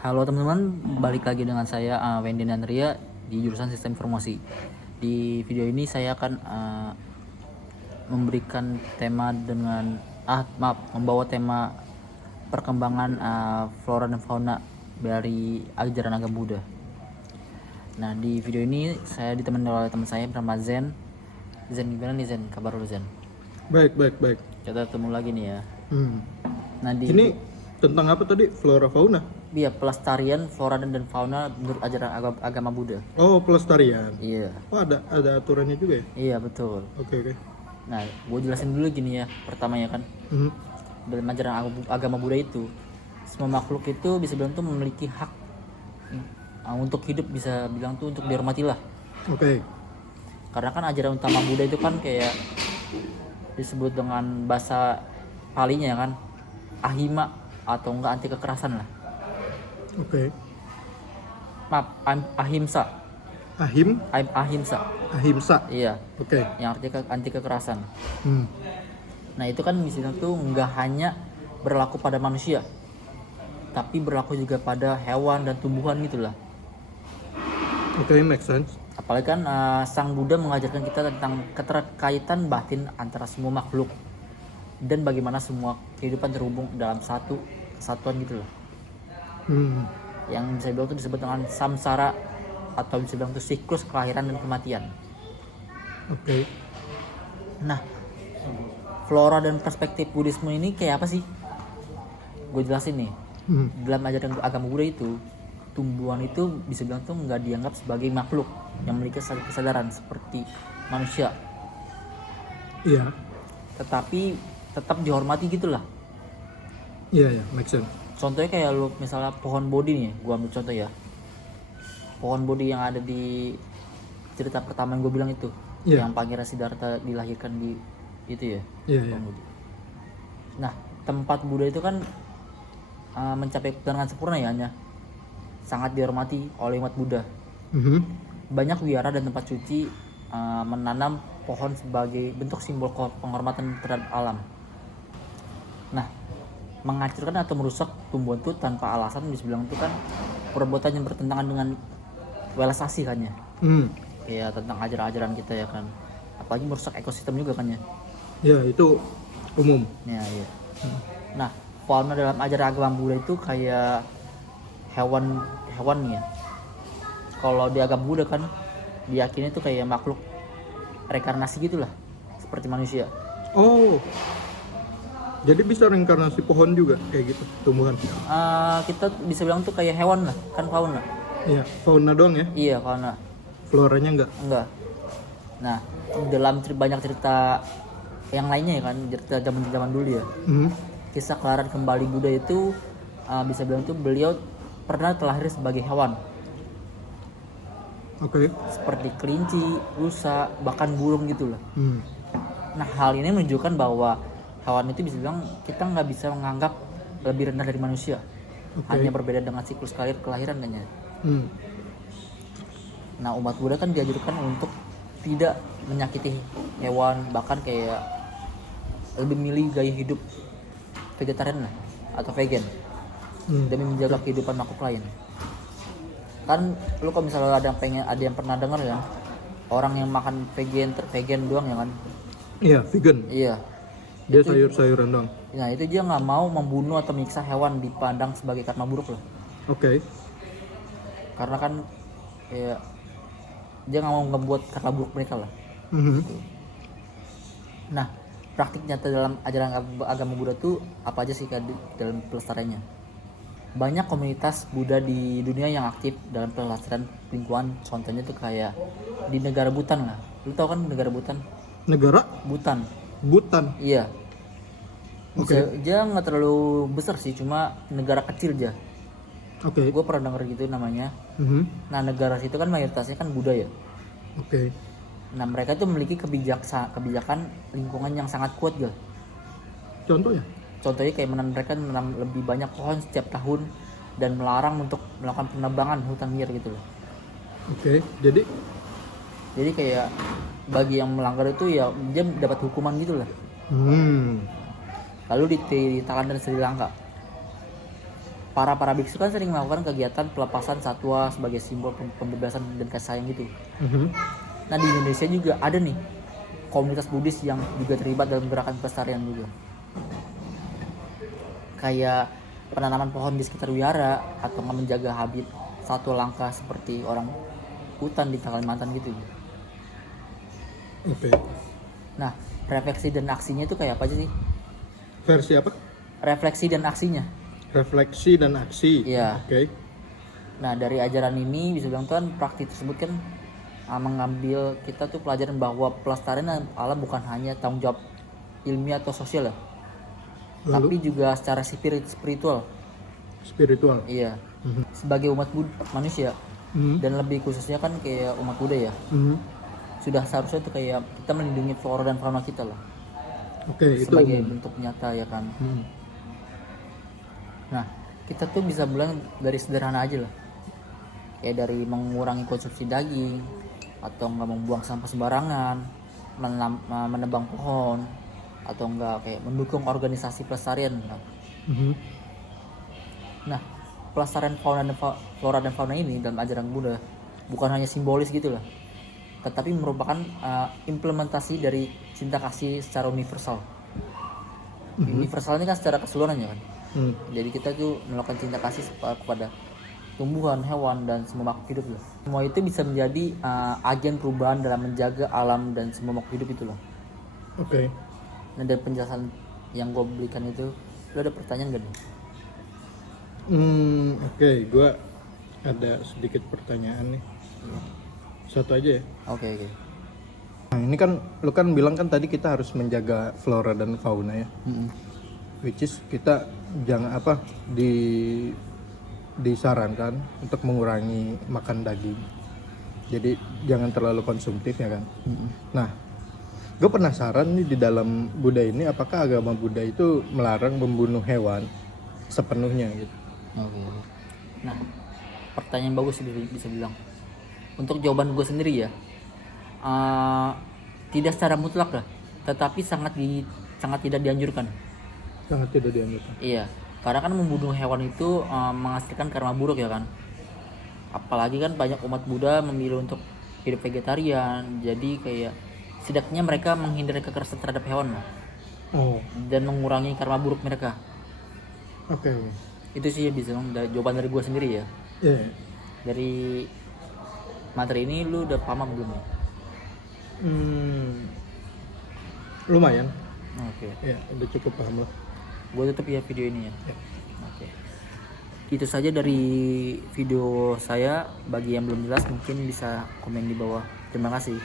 Halo teman-teman, balik lagi dengan saya Wendy dan Ria di jurusan Sistem Informasi. Di video ini saya akan memberikan tema membawa tema perkembangan flora dan fauna dari ajaran agama Buddha. Nah, di video ini saya ditemani oleh teman saya bernama Zen. Zen, gimana nih Zen? Kabar lu Zen? Baik. Kita ketemu lagi nih ya. Nah, Ini tentang apa tadi? Flora fauna? Iya, pelestarian flora dan fauna menurut ajaran agama Buddha. Oh, pelestarian. Iya. Oh, ada aturannya juga ya? Iya, betul. Oke. Nah, gue jelasin dulu gini ya. Pertama ya kan, dalam ajaran agama Buddha itu, semua makhluk itu bisa bilang tuh memiliki hak untuk hidup, bisa bilang tuh untuk dihormati lah. Oke. Karena kan ajaran utama Buddha itu kan kayak disebut dengan bahasa palinya kan, ahima atau enggak anti kekerasan lah. Oke. Maaf, ahimsa. Ahimsa. Ahimsa. Iya, Oke. yang artinya anti kekerasan. Hmm. Nah, itu kan di sini tuh nggak hanya berlaku pada manusia, tapi berlaku juga pada hewan dan tumbuhan gitulah. Oke, make sense. Apalagi kan Sang Buddha mengajarkan kita tentang keterkaitan batin antara semua makhluk dan bagaimana semua kehidupan terhubung dalam satu kesatuan gitu loh. Yang bisa bilang itu disebut dengan samsara atau bisa bilang itu siklus kelahiran dan kematian. Oke. Nah, flora dan perspektif Buddhisme ini kayak apa sih? Gue jelasin nih. Dalam ajaran agama Buddha itu, tumbuhan itu bisa bilang tuh nggak dianggap sebagai makhluk yang memiliki kesadaran seperti manusia. Iya. Tetapi tetap dihormati gitulah. Iya, make sense. Contohnya kayak lu misalnya pohon bodi nih, gua ambil contoh ya. Pohon bodi yang ada di cerita pertama yang gue bilang itu, yang Pangeran Siddhartha dilahirkan di itu ya. Iya. Nah, tempat Buddha itu kan mencapai dengan sempurna ya, hanya sangat dihormati oleh umat Buddha. Banyak wihara dan tempat suci menanam pohon sebagai bentuk simbol penghormatan terhadap alam. Nah, menghancurkan atau merusak tumbuhan itu tanpa alasan bisa bilang itu kan perbuatan yang bertentangan dengan welas asih kan ya. Ya tentang ajaran-ajaran kita ya kan. Apalagi merusak ekosistem juga kan ya. Ya, itu umum. Ya, iya. Nah, fauna dalam ajaran agama Buddha itu kayak hewan nih ya. Kalau di agama Buddha kan diyakini itu kayak makhluk reinkarnasi gitulah, seperti manusia. Oh. Jadi bisa reinkarnasi pohon juga kayak gitu, tumbuhan. Kita bisa bilang tuh kayak hewan lah, kan fauna. Iya, fauna doang ya? Iya, fauna. Floranya enggak. Nah, dalam banyak cerita yang lainnya ya kan, cerita zaman dulu ya. Kisah kelahiran kembali Buddha itu bisa bilang tuh beliau pernah terlahir sebagai hewan. Oke. Seperti kelinci, rusa, bahkan burung gitu lah. Nah, hal ini menunjukkan bahwa hewan itu bisa bilang kita nggak bisa menganggap lebih rendah dari manusia. Hanya berbeda dengan siklus kelahiran kan ya. Nah, umat Buddha kan diajarkan untuk tidak menyakiti hewan, bahkan kayak lebih milih gaya hidup vegetarian lah atau vegan demi menjaga kehidupan makhluk lain. Kan lu kalau misalnya ada yang pernah dengar ya, orang yang makan vegan doang ya kan? Iya, vegan. Iya. Dia sayur-sayuran doang. Nah, itu dia nggak mau membunuh atau menyiksa hewan, dipandang sebagai karma buruk loh. Oke. Karena kan ya dia nggak mau ngebuat karma buruk mereka lah. Nah, praktik nyata dalam ajaran agama Buddha tuh apa aja sih dalam pelestariannya? Banyak komunitas Buddha di dunia yang aktif dalam pelestarian lingkungan. Contohnya tuh kayak di negara Bhutan lah. Lu tau kan negara Bhutan? Negara? Bhutan. Iya. Dia nggak terlalu besar sih, cuma negara kecil aja. Gue pernah denger gitu namanya. Nah, negara situ kan mayoritasnya kan Buddha ya. Nah, mereka tuh memiliki kebijakan lingkungan yang sangat kuat gak? Contohnya kayak mereka menanam lebih banyak pohon setiap tahun dan melarang untuk melakukan penebangan hutan liar gitu loh. Jadi kayak bagi yang melanggar itu ya dia dapat hukuman gitu lah. Lalu di Thailand dan Sri Lanka para biksu kan sering melakukan kegiatan pelepasan satwa sebagai simbol pembebasan dan kasih sayang gitu. Nah di Indonesia juga ada nih komunitas Buddhis yang juga terlibat dalam gerakan pelestarian juga. Kayak penanaman pohon di sekitar wihara atau menjaga habitat satwa langka seperti orang hutan di Kalimantan gitu. Oke. Nah refleksi dan aksinya itu kayak apa aja sih? Versi apa? Refleksi dan aksinya. Refleksi dan aksi. Iya. Oke. Nah dari ajaran ini bisa bilang tuh kan praktik tersebut kan mengambil kita tuh pelajaran bahwa pelestarian alam bukan hanya tanggung jawab ilmiah atau sosial ya, tapi juga secara spiritual. Spiritual. Iya. Sebagai umat manusia dan lebih khususnya kan kayak umat Buddha ya, sudah seharusnya tuh kayak kita melindungi flora dan fauna kita lah. Oke, itu sebagai bentuk nyata ya kan. Nah kita tuh bisa bilang dari sederhana aja lah, ya dari mengurangi konsumsi daging atau nggak membuang sampah sembarangan, menebang pohon, atau enggak kayak mendukung organisasi pelestarian. Nah pelestarian flora dan fauna ini dalam ajaran Buddha bukan hanya simbolis gitu lah, tetapi merupakan implementasi dari cinta kasih secara universal. Universal ini kan secara keseluruhan ya kan. Jadi kita tuh melakukan cinta kasih kepada tumbuhan, hewan, dan semua makhluk hidup lah. Semua itu bisa menjadi agen perubahan dalam menjaga alam dan semua makhluk hidup itu loh. Oke. Nah dari penjelasan yang gue berikan itu, lo ada pertanyaan gak nih? Oke, gue ada sedikit pertanyaan nih. Satu aja ya. Oke. Nah, ini kan lu kan bilang kan tadi kita harus menjaga flora dan fauna ya. Which is kita jangan disarankan untuk mengurangi makan daging. Jadi jangan terlalu konsumtif ya kan. Nah, gue penasaran nih di dalam Buddha ini apakah agama Buddha itu melarang membunuh hewan sepenuhnya gitu. Oke. Nah, pertanyaan bagus bisa bilang. Untuk jawaban gue sendiri ya, tidak secara mutlak lah, tetapi sangat tidak dianjurkan. Sangat tidak dianjurkan. Iya, karena kan membunuh hewan itu menghasilkan karma buruk ya kan. Apalagi kan banyak umat Buddha memilih untuk hidup vegetarian, jadi kayak setidaknya mereka menghindari kekerasan terhadap hewan lah. Dan mengurangi karma buruk mereka. Oke. Itu sih bisa jawaban dari gue sendiri ya. Iya. Dari materi ini lu udah paham belum ya? Lumayan. Oke. Ya, udah cukup paham lah. Gue tutup ya video ini ya. Oke. Itu saja dari video saya. Bagi yang belum jelas mungkin bisa komen di bawah. Terima kasih.